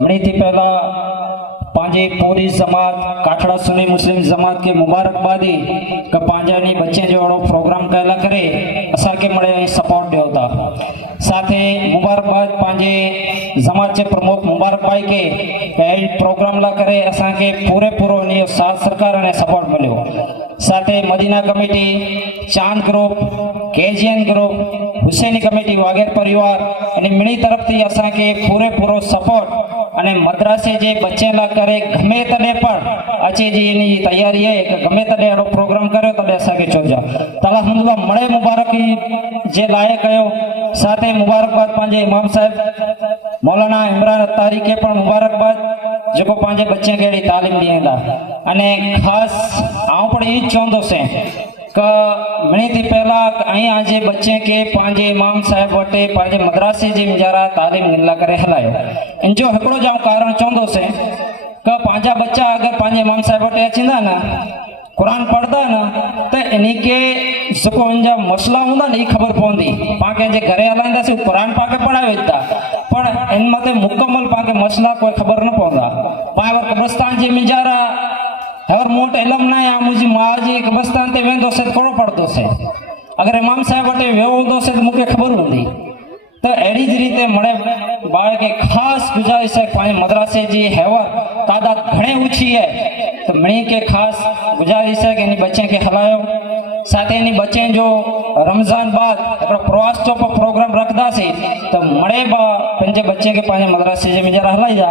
मणी थी पहला पांजे पूरी जमात काठड़ा सुन्नी मुस्लिम जमात के मुबारकबादी का पांजा नी बच्चे जो प्रोग्राम कहला करे असा के मळे सपोर्ट देवता साथे मुबारकबाद पांजे जमात के प्रमुख मुबारक भाई के प्रोग्राम ला करे असा के पूरे पूरो नी साथ सरकार ने सपोर्ट मिलो साथे Madina committee Chand group KGN group Hussaini committee वगैरह परिवार અને મણી તરફથી અસા કે પૂરે પૂરો સપોર્ટ અને મદ્રાસે જે બચ્ચે લા કરે ગમે તને પણ અચે જે એની તૈયારી હે કે ગમે તને એનો પ્રોગ્રામ કર્યો તને અસા કે ચોજા તલા હમદુલ્લા મળે મુબારકી જે લાયે કયો સાથે મુબારકબાદ પાંજે ઇમામ સાહેબ મૌલાના ઇમરાન અત્તારી કે પણ મુબારકબાદ જેકો પાંજે બચ્ચે કેડી તાલીમ દીએલા અને ખાસ આઉં પણ એ ચાહતો છે का मणी थी पहला अँ आज बच्चे के पांजे इमाम साहब वटे पांजे मद्रासे जी मुजारा तालीम गिनला करे हलायो इन जो हिकड़ो जाऊं कारण चवंदो से का पांजा बच्चा अगर पांजे इमाम साहब वटे अचींदा ना कुरान पढ़दा ना तो इन्हीं के जेको इनजा मसला हूंदा ना खबर पवंदी पाके जे घरे हलाईंदा से कुरान पाके पढ़ावे था पण इन मते मुकम्मल पाके मसला कोई खबर न पवंदा पावर कब्रिस्तान जे मुजारा और मोट इलम ना या मुझे माजी कब्रिस्तान ते वेंदो से थोड़ो पड़दो से अगर इमाम साहब वटे वेहो होंदो से तो मुके खबर होंदी तो एड़ी ज रीते मणे बाळ के खास गुजारिश है पांच मद्रासे जी हैवर तादाद घणे ऊंची है तो मणी के खास गुजारिश है कि इन बच्चे के हलायो साथ इन बच्चे जो रमजान बाद अपना प्रवास तो प्रोग्राम रखदा से तो मणे बा पंजे बच्चे के पांच मद्रासे जी में जरा हलाई जा।